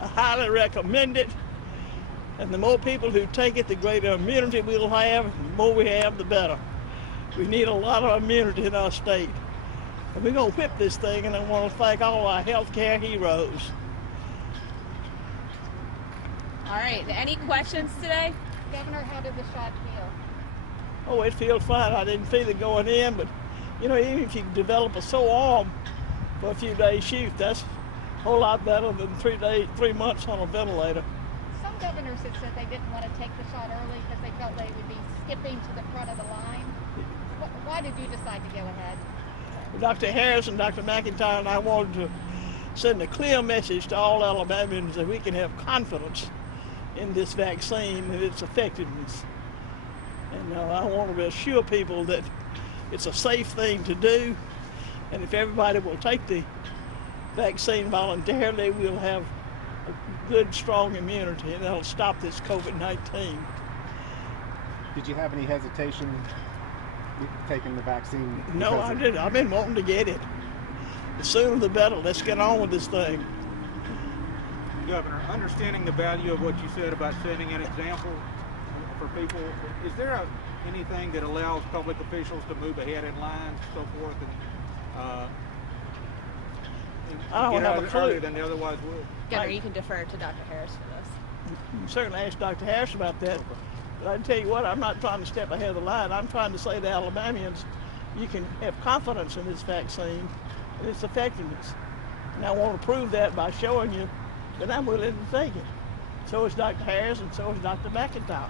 I highly recommend it. And the more people who take it, the greater immunity we'll have. The more we have, the better. We need a lot of immunity in our state. And we're going to whip this thing, and I want to thank all our healthcare heroes. All right, any questions today? Governor, how did the shot feel? Oh, it feels fine. I didn't feel it going in, but you know, even if you develop a sore arm for a few days shoot, that's a whole lot better than 3 months on a ventilator. Some governors have said they didn't want to take the shot early because they felt they would be skipping to the front of the line. Why did you decide to go ahead? Dr. Harris and Dr. McIntyre and I wanted to send a clear message to all Alabamians that we can have confidence in this vaccine and its effectiveness. And I want to assure people that it's a safe thing to do, and if everybody will take the vaccine voluntarily, we'll have a good, strong immunity, and that'll stop this COVID-19. Did you have any hesitation with taking the vaccine? No, I didn't. I've been wanting to get it. The sooner the better. Let's get on with this thing. Governor, understanding the value of what you said about setting an example for people, is there anything that allows public officials to move ahead in lines and so forth and I don't get have a out clue. earlier than they otherwise would? Governor, you can defer to Dr. Harris for this. You can certainly ask Dr. Harris about that. But I tell you what, I'm not trying to step ahead of the line. I'm trying to say to Alabamians, you can have confidence in this vaccine and its effectiveness. And I want to prove that by showing you that I'm willing to take it. So is Dr. Harris, and so is Dr. McIntyre.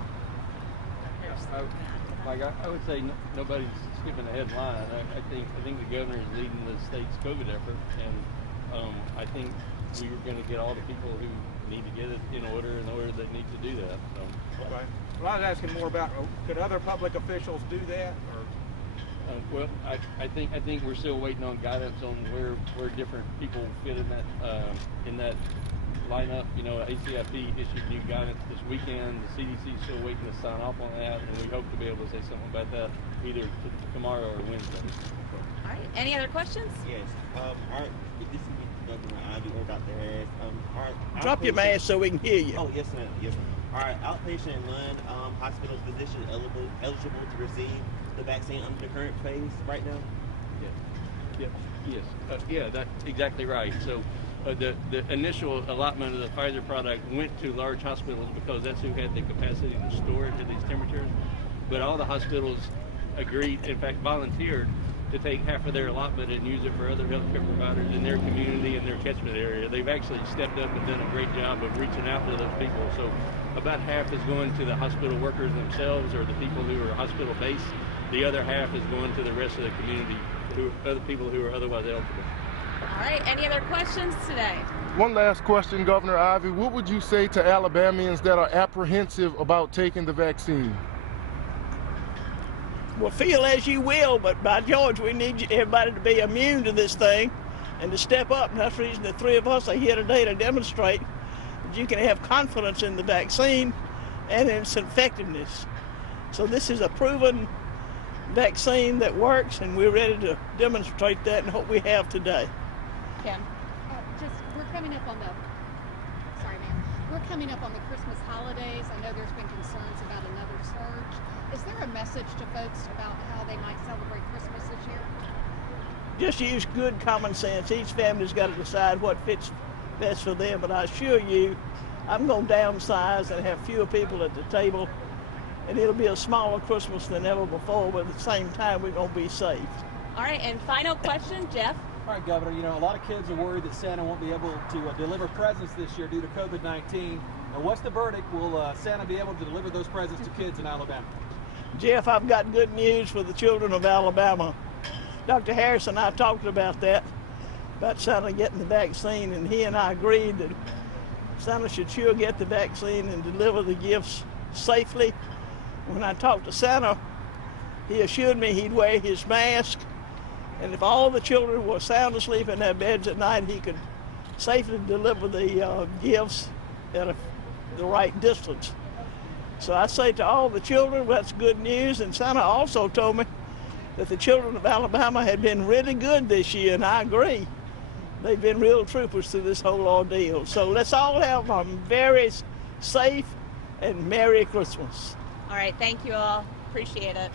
I would say nobody's skipping ahead in line. I think the governor is leading the state's COVID effort, and I think we're going to get all the people who need to get it in order that need to do that. So. Okay. Well, I was asking more about, could other public officials do that? Or? Well, I think we're still waiting on guidance on where different people fit in that lineup. You know, ACIP issued new guidance this weekend. The CDC is still waiting to sign off on that, and we hope to be able to say something about that either tomorrow or Wednesday. All right, any other questions? Yes. This is Governor Ivey or Dr. Harris. Drop your mask so we can hear you. Oh, yes, ma'am. Yes, ma'am. All right, outpatient and Lund hospitals physicians eligible to receive the vaccine under the current phase right now? Yes, that's exactly right. So the initial allotment of the Pfizer product went to large hospitals because that's who had the capacity to store it at these temperatures. But all the hospitals agreed, in fact volunteered, to take half of their allotment and use it for other healthcare providers in their community and their catchment area. They've actually stepped up and done a great job of reaching out to those people. So about half is going to the hospital workers themselves or the people who are hospital-based. The other half is going to the rest of the community, other people who are otherwise eligible. All right, any other questions today? One last question, Governor Ivey. What would you say to Alabamians that are apprehensive about taking the vaccine? Well, feel as you will, but by George, we need everybody to be immune to this thing and to step up. And that's the reason the three of us are here today to demonstrate that you can have confidence in the vaccine and in its effectiveness. So this is a proven vaccine that works, and we're ready to demonstrate that and hope we have today. Kim? We're coming up on the, we're coming up on the Christmas holidays. I know there's been concerns about another surge. Is there a message to folks about how they might celebrate Christmas this year? Just use good common sense. Each family's got to decide what fits best for them, but I assure you, I'm going to downsize and have fewer people at the table, and it'll be a smaller Christmas than ever before, but at the same time, we're going to be safe. All right, and final question, Jeff? All right, Governor, you know, a lot of kids are worried that Santa won't be able to deliver presents this year due to COVID-19. Now, what's the verdict? Will Santa be able to deliver those presents to kids in Alabama? Jeff, I've got good news for the children of Alabama. Dr. Harris and I talked about that, about Santa getting the vaccine, and he and I agreed that Santa should sure get the vaccine and deliver the gifts safely. When I talked to Santa, he assured me he'd wear his mask, and if all the children were sound asleep in their beds at night, he could safely deliver the gifts at the right distance. So I say to all the children, that's good news, and Santa also told me that the children of Alabama had been really good this year, and I agree. They've been real troopers through this whole ordeal. So let's all have a very safe and Merry Christmas. All right, thank you all. Appreciate it.